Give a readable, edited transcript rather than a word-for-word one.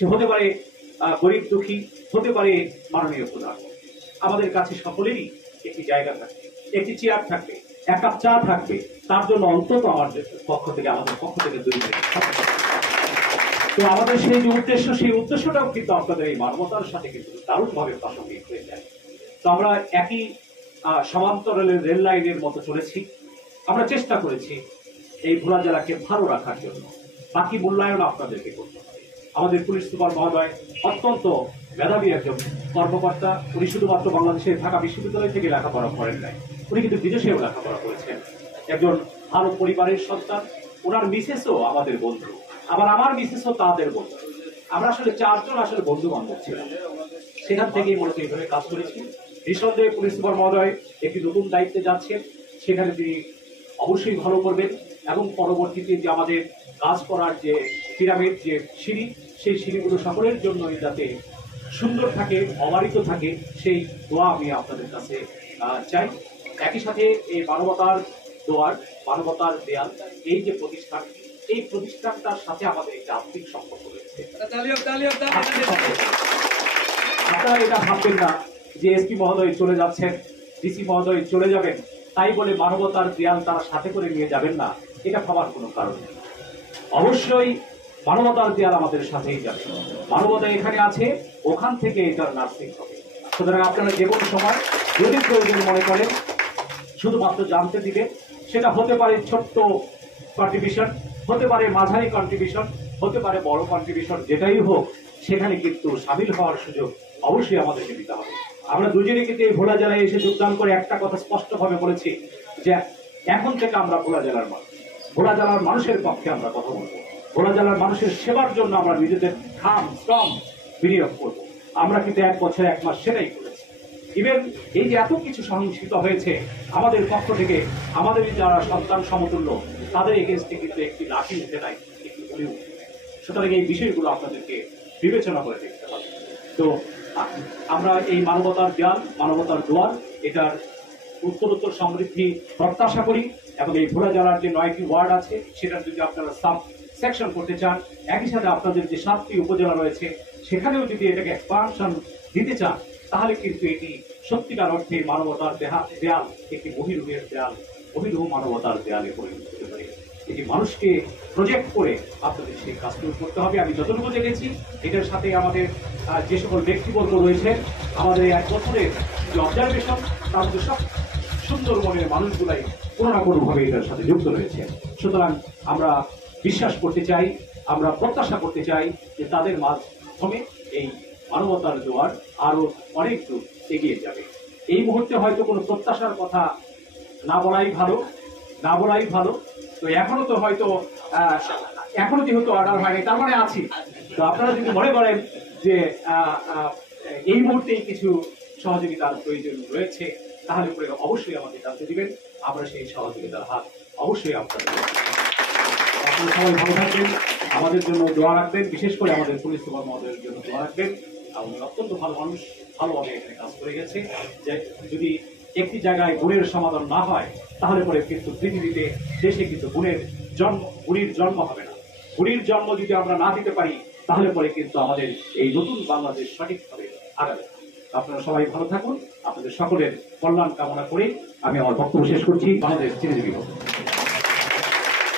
সে হতে পারে গরিব দুঃখী, হতে পারে মাননীয় প্রধান। আমাদের কাছে সকলেরই একটি জায়গা থাকবে, একটি চেয়ার থাকবে, এক কাপ চা থাকবে, তার জন্য অন্তত আমাদের পক্ষ থেকে 2 মিনিট। তো আমাদের সেই যে উদ্দেশ্য, সেই উদ্দেশ্যটাও কিন্তু আপনাদের এই মানবতার সাথে কিন্তু দারুণভাবে প্রাসঙ্গিক হয়ে যায়। তো আমরা একই সমান্তরালের রেল লাইনের মতো চলেছি। আমরা চেষ্টা করেছি এই ভোলা জেলাকে ভালো রাখার জন্য। বাকি মূল্যায়ন আপনাদেরকে করতে হবে। আমাদের পুলিশ সুপার মহোদয় অত্যন্ত মেধাবী একজন কর্মকর্তা। উনি শুধুমাত্র বাংলাদেশের ঢাকা বিশ্ববিদ্যালয় থেকে লেখাপড়া করেন নাই, উনি কিন্তু বিদেশেও লেখাপড়া করেছেন। একজন ভালো পরিবারের সন্তান। ওনার মিসেসও আমাদের বন্ধু, আবার আমার মিসেসও তাদের বন্ধু। আমরা আসলে 4 জন আসলে বন্ধু বান্ধব ছিলাম। সেখান থেকেই মূলত এইভাবে কাজ করেছি। নিঃসন্দেহে পুলিশ সুপার মহোদয় একটি নতুন দায়িত্বে যাচ্ছেন, সেখানে তিনি অবশ্যই ভালো করবেন এবং পরবর্তীতে যে আমাদের কাজ করার যে পিরামিড, যে সিঁড়ি, সেই সিঁড়িগুলো সকলের জন্য যাতে সুন্দর থাকে, অবারিত থাকে, সেই দোয়া আমি আপনাদের কাছে চাই। একই সাথে এই মানবতার দোয়ার, মানবতার দেয়াল, এই যে প্রতিষ্ঠান, এই প্রতিষ্ঠানটার সাথে আমাদের একটি আত্মিক সম্পর্ক রয়েছে। আপনারা এটা ভাববেন না যে এসপি মহোদয় চলে যাচ্ছেন, ডিসি মহোদয় চলে যাবেন, তাই বলে মানবতার দেয়াল তারা সাথে করে নিয়ে যাবেন না, এটা ভাবার কোনো কারণ নেই। অবশ্যই মানবতার দেয়াল আমাদের সাথেই যাবে। মানবতা এখানে আছে, ওখান থেকে এটার নার্সিং হবে। সুতরাং আপনারা যে কোনো সময় যদি প্রয়োজন মনে করেন শুধুমাত্র জানতে দিবেন। সেটা হতে পারে ছোট্ট কন্ট্রিবিউশন, হতে পারে মাঝারি কন্ট্রিবিউশন, হতে পারে বড় কন্ট্রিবিউশন, যেটাই হোক সেখানে কিন্তু সামিল হওয়ার সুযোগ অবশ্যই আমাদেরকে দিতে হবে। আমরা দুজনে কিন্তু এই ভোলা জেলায় এসে যোগদান করে একটা কথা স্পষ্টভাবে বলেছি যে এখন থেকে আমরা ভোলা জেলার মানুষ, ভোলা জেলার মানুষের পক্ষে আমরা কথা বলবো, ভোলা জেলার মানুষের সেবার জন্য আমরা নিজেদের ঘাম শ্রম বিনিয়োগ করব। আমরা কিন্তু 1 বছর 1 মাস সেটাই করেছি। ইভেন এই যে এত কিছু সহিংসিত হয়েছে, আমাদের পক্ষ থেকে আমাদের যারা সন্তান সমতুল্য তাদের এগেন্স্টে কিন্তু একটি লাঠি উঠে নাই, একটি গুলি উঠে নাই। সুতরাং এই বিষয়গুলো আপনাদেরকে বিবেচনা করে দেখতে হবে। তো আমরা এই মানবতার দেয়াল, মানবতার দোয়ার, এটার উত্তরোত্তর সমৃদ্ধি প্রত্যাশা করি এবং এই ভোলা জেলার যে 9টি ওয়ার্ড আছে সেটা যদি আপনারা সাব সেকশন করতে চান, একই সাথে আপনাদের যে 7টি উপজেলা রয়েছে সেখানেও যদি এটাকে এক্সপানশন দিতে চান, তাহলে কিন্তু এটি সত্যিকার অর্থে মানবতার দেয়াল, একটি বহিরূহের দেয়াল, বহিরূহ মানবতার দেয়ালে পরিণত হতে পারে। এটি মানুষকে প্রজেক্ট করে আপনাদের সেই কাজগুলো করতে হবে। আমি যতটুকু দেখেছি এটার সাথে আমাদের যে সকল ব্যক্তিবর্গ রয়েছে, আমাদের 1 বছরের যে অবজারভেশন, তার মধ্যে সব সুন্দর মনের মানুষগুলাই কোনো না কোনোভাবে এটার সাথে যুক্ত রয়েছে। সুতরাং আমরা বিশ্বাস করতে চাই, আমরা প্রত্যাশা করতে চাই যে তাদের মাধ্যমে এই মানবতার জোয়ার আরো অনেক দূর এগিয়ে যাবে। এই মুহূর্তে হয়তো কোনো প্রত্যাশার কথা না বলাই ভালো। তো এখনো তো হয়তো এখনো যেহেতু অর্ডার হয়নি, তার মানে আছি। তো আপনারা যদি মনে করেন যে এই মুহূর্তেই কিছু সহযোগিতার প্রয়োজন রয়েছে, তাহলে পরে অবশ্যই আমাকে জানতে দিবেন। আমরা সেই সহযোগিতার হাত অবশ্যই আপনারা সবাই ভালো থাকবেন, আমাদের জন্য দোয়া রাখবেন, বিশেষ করে আমাদের পুলিশ সুপার মহোদয়ের জন্য দোয়া রাখবেন। উনি অত্যন্ত ভালো মানুষ, ভালোভাবে এখানে কাজ করে গেছে। যে যদি একটি জায়গায় গুণের সমাধান না হয়, তাহলে পরে কিন্তু পৃথিবীতে দেশে কিন্তু গুণীর জন্ম হবে না। গুণীর জন্ম যদি আমরা না দিতে পারি, তাহলে পরে কিন্তু আমাদের এই নতুন বাংলাদেশ সঠিকভাবে আগাবে। আপনারা সবাই ভালো থাকুন। আপনাদের সকলের কল্যাণ কামনা করে আমি আমার বক্তব্য শেষ করছি। বাংলাদেশ চিরজীবী হোক।